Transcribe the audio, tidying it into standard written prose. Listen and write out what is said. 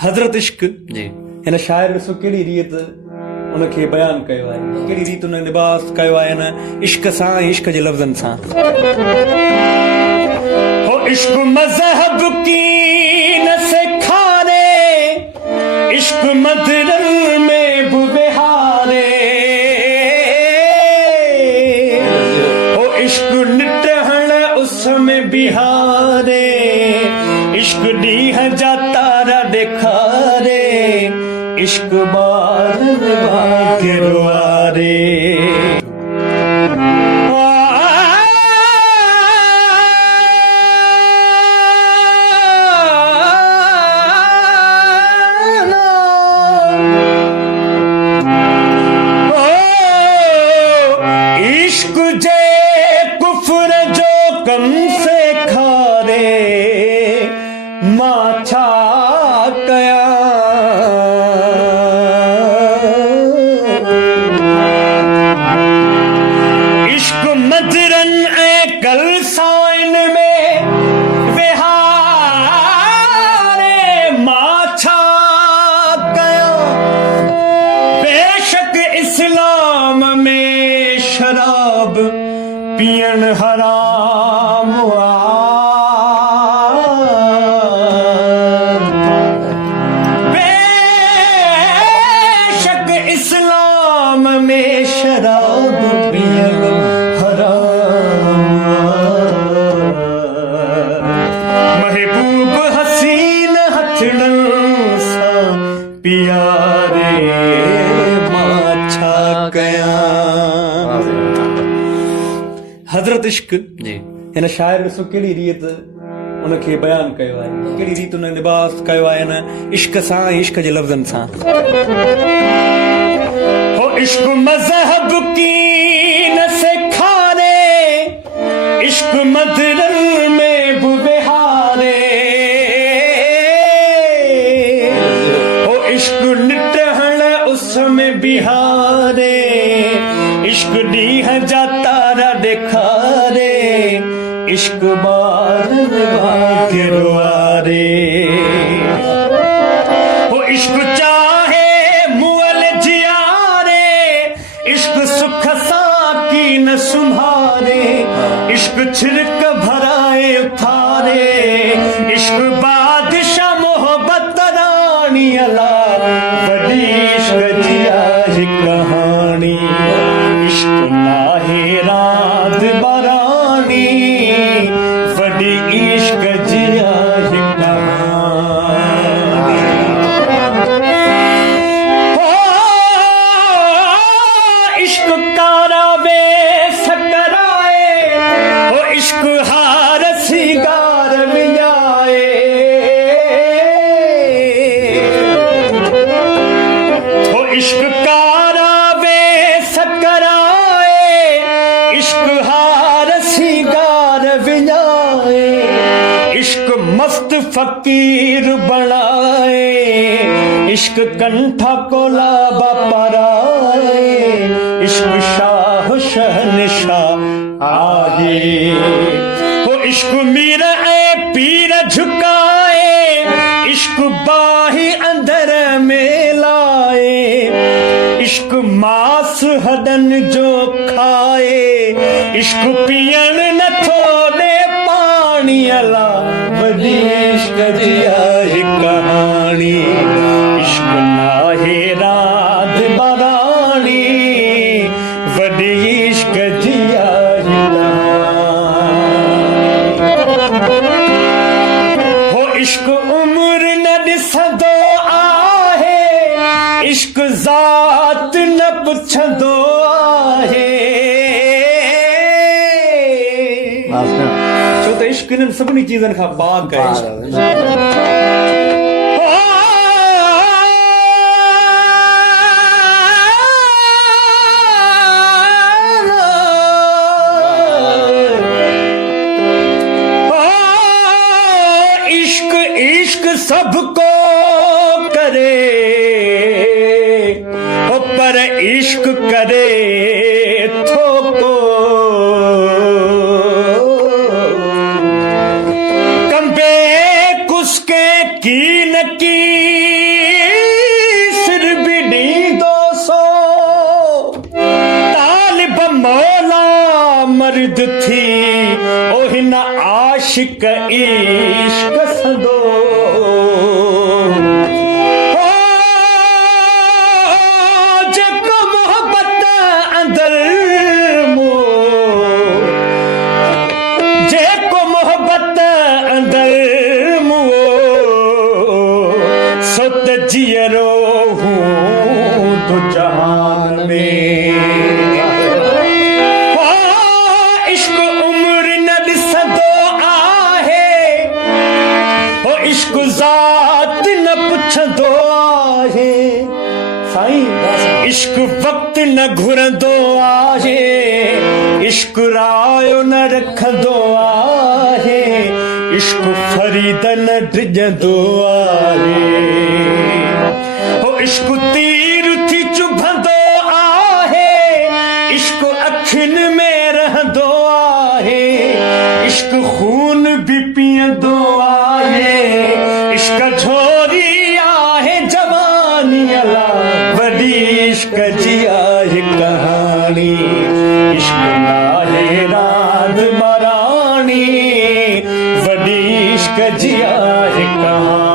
हज़रत इश्क जी हिन शाइर ॾिसो कहिड़ी रीत उनखे बयानु कयो आहे, कहिड़ी रीत उन लिबास कयो आहे हिन इश्क सां, इश्क जे लफ़्ज़नि सां। हो इश्क मज़हब की न सिखारे, इश्क मदरन में बुबहारे, हो इश्क निटहण उस में बिहारे, इश्क ॾींहं जा तारा ॾेखारे, इश्क बार के रुआरे। इश्क जे कुफ्र जो कम से खारे, मां छा कया। इश्क मदरन ऐं कल साइन में विहारे, मां छा कया। बेशक इस्लाम में शराब पियण हराम बेशक इस्लाम में शराब पियण हराम। महबूब हसीन हथड़न सां प्यारे, मां छा कया। हज़रत इश्क जी हिन शाइर ॾिसो कहिड़ी रीत उनखे बयानु कयो आहे, कहिड़ी रीत उन लिबास कयो आहे हिन इश्क सां, इश्क जे लफ़्ज़नि सां। हो इश्क मज़हब की न सिखारे, इश्क मदरन में बुबहारे, हो इश्क निटहण उस में बिहारे, इश्क ॾींहं जा तारा ॾेखारे, इश्क बार के रुआरे। हो इश्क चाहे मुअल जियारे, इश्क सुख सां की न सुम्हारे, इश्क छिड़क भराए उथारे, इश्क बादशाह मोहब्बत रानी अला, वॾी इश्क जी आहे कहानी। इश्क नाहे रांद बरानी, वॾी इश्क जी आहे कहानी। हो इश्क कारावे सकराए, हो इश्क हार सिंगार विञाए, हो इश्क कारावे सकराए, इश्क हार सिंगार विञाए, इश्क मस्त फकीर बणाए, इश्क कंठा कोलाबा पराए, इश्क शाह शहनशाह आहे, हो इश्क मीर ऐं पीर झुकाए, इश्क बाही अंदर में लाए, इश्क मांस हडन जो खाए, इश्क पियण नथो ॾे पाणी अला, वॾी इश्क जी आहे कहानी। इश्क नाहे रांद बरानी, वॾी इश्क जी आहे कहानी। हो इश्क उम्र न ॾिसंदो आहे, इश्क ज़ात न पुछंदो आहे, छो त इश्क हिननि सभिनी चीज़नि खां पाक आहे। इश्क इश्क सबको करे, पर इश्क करे थोको, कंबे कुसके की न की आशिक इश्क संदो जेको मोहब्बत अंदर मो जेको मोहब्बत अंदर मो सुत जियरो हूँ तो जहान में इश्क उम्र न ॾिसंदो आहे हो इश्क ज़ात न पुछंदो आहे साईं इश्क वक़्त न घुरंदो आहे इश्क रायो न रखंदो आहे इश्क फरीद न डिॼंदो आहे हो इश्क तीर थी चुभंदो आहे इश्क अखियुनि में रहंदो आहे इश्क खून बि पीअंदो आहे इश्क झोरी आहे जवानीअ लाइ वॾी इश्क जी आहे कहाणी इश्क नाहे रांदि मराणी वॾी इश्क जी आहे कहाणी